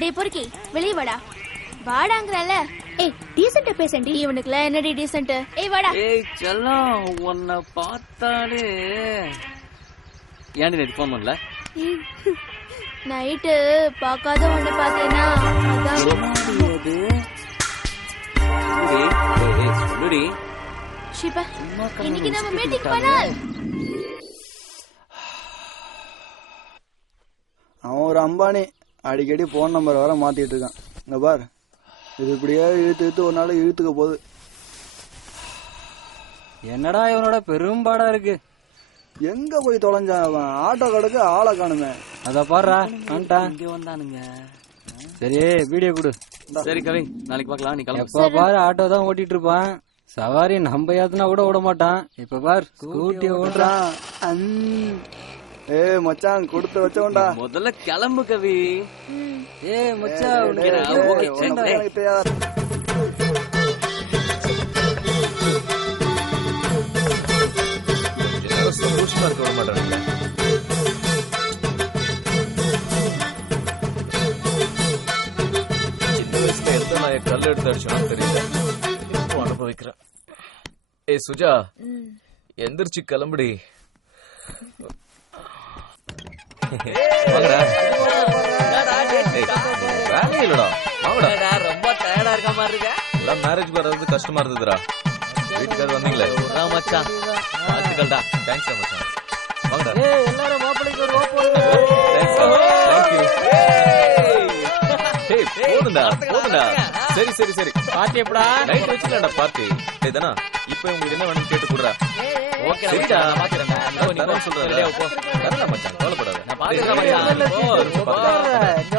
டேய் பொறுக்கி வெளிய வாடா. வாடாங்கறல. ஏய் டீசன்ட் பேசண்டி. இவனுக்குலாம் என்னடி டீசன்ட்? ஏய் வாடா. ஏய் செல்லம் உன்னை பார்த்தாலே ஏன்டி நேத்து ஃபோன் பண்ணல? நைட்டு பார்க்காத ஒண்ணு பார்த்தேனா அதான். சொல்லுடி. ஷிபா இன்னைக்கு நம்ம மீட்டிங் பண்ணால். அவன் ஒரு அம்பானி அடிக்கடி போன் நம்பர் வர மாத்திட்டு இருக்கான். இங்க பார், இது இப்படியே இழுத்து ஒரு நாள் இழுத்துக்க போகுது. என்னடா இவனோட பெரும்பாடா இருக்கு. எங்க போய் தொலைஞ்சான் அவன்? ஆட்டோ கடைக்கு ஆளை காணுமே. அத பாடுறா வந்துட்டான். இங்க வந்தானுங்க. சரி வீடியோ கொடு. சரி கவி, நாளைக்கு பார்க்கலாம். நீ கிளம்பு. எப்ப பாரு ஆட்டோ தான் ஓட்டிட்டு இருப்பான். சவாரி நம்ம ஏத்துனா கூட விட மாட்டான். இப்ப பார் ஸ்கூட்டி ஓட்டுறான். ஏ மச்சான் கொடுத்து வச்சவன்டா. முதல்ல கிளம்பு கவி. ஏ மச்சான் எனக்கு தயார். சந்தோஷமா இருக்க விட மாட்டாங்க. சின்ன வயசுல எந்த நான் கல் எடுத்து அடிச்சோன்னு தெரியல. இப்போ அனுபவிக்கிறேன். ஏ சுஜா, எந்திரிச்சு கிளம்புடி. வேலை இல்லடா. ரொம்ப டயர்டா இருக்க மாதிரி இருக்க. எல்லாம் மேரேஜ் வர்றது கஷ்டமா இருந்ததுடா. வீட்டுக்காவது வந்தீங்களே. மச்சான் வாழ்த்துக்கள்டா. தேங்க்ஸ் மச்சான். வாங்கடா. எல்லாரும் மாப்பிளைக்கு ஒரு ஓப்போ. போதுண்டா. சரி சரி சரி. பாத்தி எப்படா? நைட் வச்சுக்கலாம்டா பார்ட்டி. டேய் தானா, இப்போ உங்களுக்கு என்ன வேணும்னு கேட்டு குடுறா. ஓகே சரிடா. நான் பாக்குறேன்டா. நான் சொல்றேன். ரெடியா போ. வரல மச்சான், கவலைப்படாத. நான் பாக்குறேன் மச்சான்.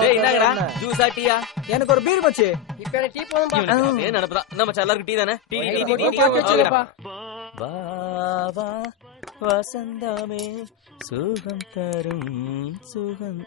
டேய் என்னங்கடா? ஜூஸா டீயா? எனக்கு ஒரு பீர் மச்சி. இப்ப எனக்கு டீ போதும்பா. ஏன் நடப்பதா? என்ன மச்சான் எல்லாருக்கும் டீ தானே? டீ. வா வா வசந்தமே சுகம் தரும் சுகம்.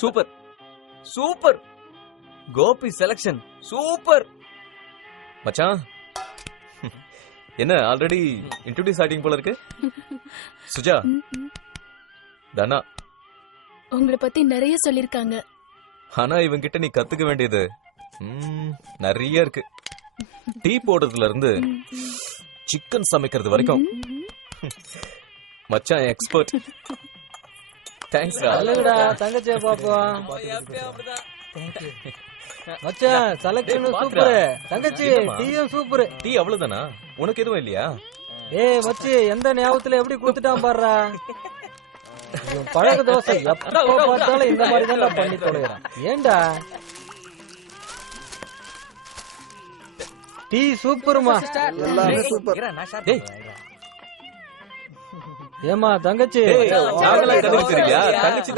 Super super. Gopi selection super மச்சான். என்ன ஆல்ரெடி இன்ட்ரோடியூஸ் ஆயிட்டீங்க போல இருக்கு. சுஜா, தனா உங்களை பத்தி நிறைய சொல்லிருக்காங்க. ஆனா இவங்கிட்ட நீ கத்துக்க வேண்டியது நிறைய இருக்கு. டீ போடுறதுல இருந்து சிக்கன் சமைக்கிறது வரைக்கும் மச்சான் எக்ஸ்பர்ட். தேங்க்ஸ் அல்லடா தங்கச்சியை பாப்போம். மச்சான் செலக்ஷன் சூப்பர். தங்கச்சி டீயும் சூப்பர். டீ அவ்வளவுதானா? உனக்கு எதுவும் இல்லையா? ஏய் மச்சி, எந்த ஞாபகத்துல எப்படி குடுத்துட்டான் பாடுறா. பழகு தோசை எப்ப பார்த்தாலும் இந்த மாதிரி தான் பண்ணி தொலைகிறான். ஏண்டா டீ சூப்பர்மா. எல்லாமே சூப்பர். ஏமா தங்கச்சி தெரியலையா? தங்கச்சி